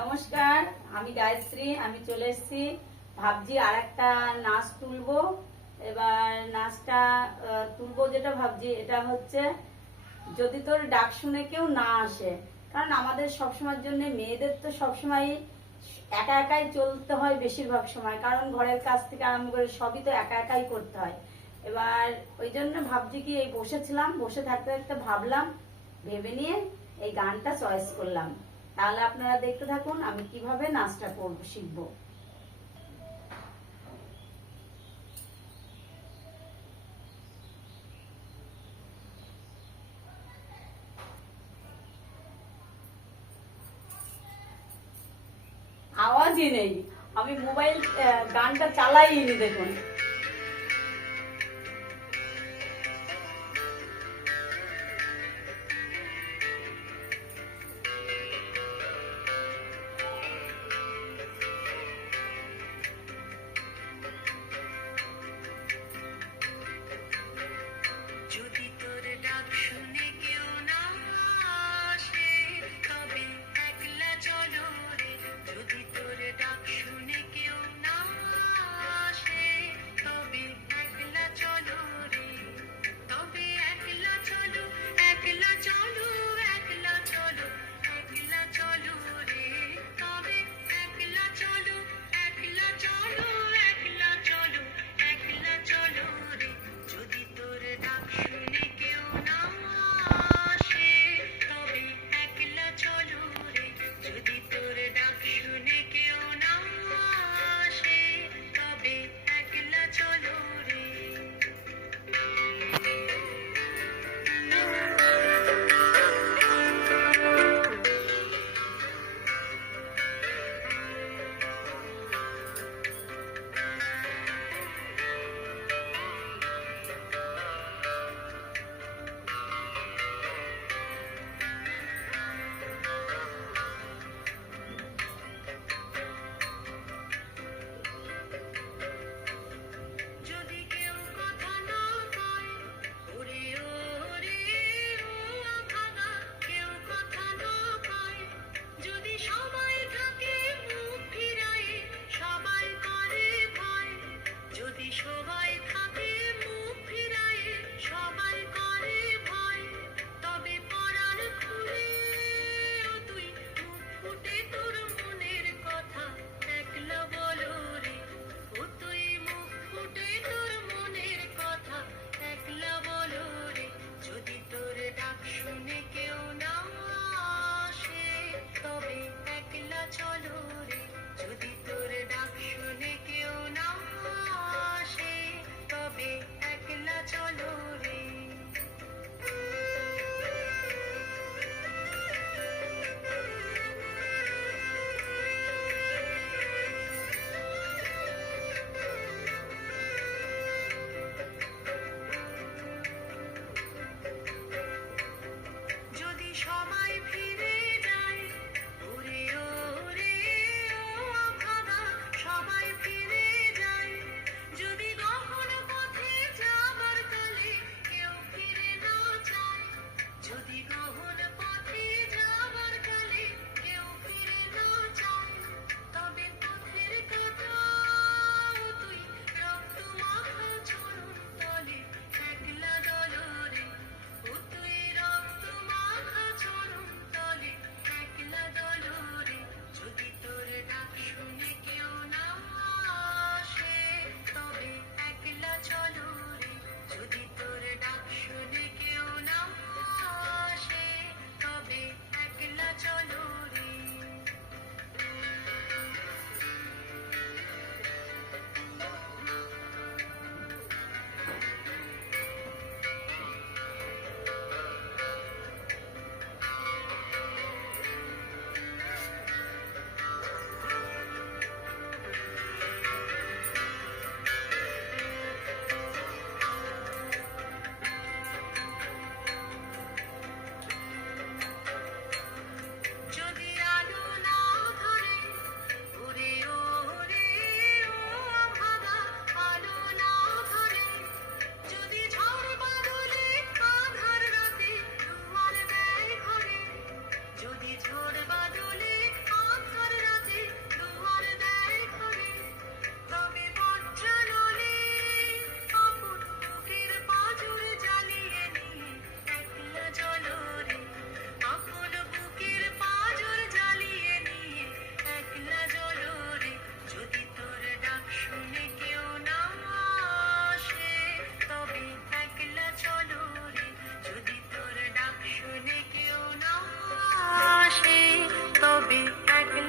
নমস্কার, আমি গায়ত্রী। আমি চলে এসেছি। ভাবছি আর একটা নাচ তুলবো। এবার নাচটা তুলবো, যেটা ভাবছি এটা হচ্ছে যদি তোর ডাক শুনে কেউ না আসে। কারণ আমাদের সবসময়ের জন্য মেয়েদের তো সবসময় একা একাই চলতে হয় বেশিরভাগ সময়, কারণ ঘরের কাজ থেকে আরম্ভ করে সবই তো একা একাই করতে হয়। এবার ওই জন্য ভাবছি কি, এই বসেছিলাম, বসে থাকতে থাকতে ভাবলাম, ভেবে নিয়ে এই গানটা চয়েস করলাম। তাহলে আপনারা দেখতে থাকুন আমি কিভাবে নাচটা করবো, শিখবো। আওয়াজই নেই, আমি মোবাইল গানটা চালাইনি, দেখুন। যদি তোর ডাক শুনে কেউ না আসে, তবে একলা চলো রে। যদি তোর ডাক শুনে কেউ না আসে,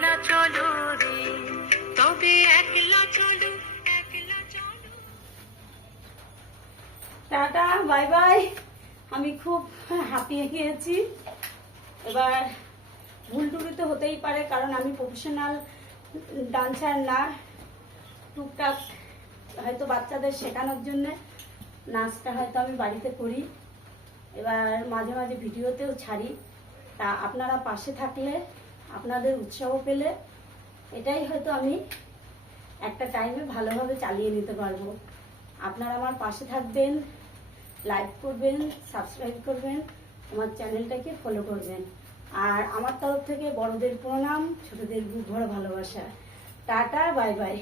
একলা চলো রে, তবে একলা চলো, একলা চলো। Tata, bye bye. আমি খুব হাঁপিয়ে গিয়েছি। এবার ভুল টুরি তো হতেই পারে, কারণ আমি প্রফেশনাল ডান্সার না। টুকটাক হয়তো বাচ্চাদের শেখানোর জন্য নাচটা হয়তো আমি বাড়িতে করি, এবার মাঝে মাঝে ভিডিওতেও ছাড়ি। তা আপনারা পাশে থাকলে, আপনাদের উৎসাহ পেলে, এটাই হয়তো আমি একটা টাইমে ভালোভাবে চালিয়ে নিতে পারবো। আপনারা আমার পাশে থাকবেন, লাইক করবেন, সাবস্ক্রাইব করবেন, আমার চ্যানেলটাকে ফলো করবেন। আর আমার তরফ থেকে বড়দের প্রণাম, ছোটদের বুক ভরা ভালোবাসা। Tata, bye bye.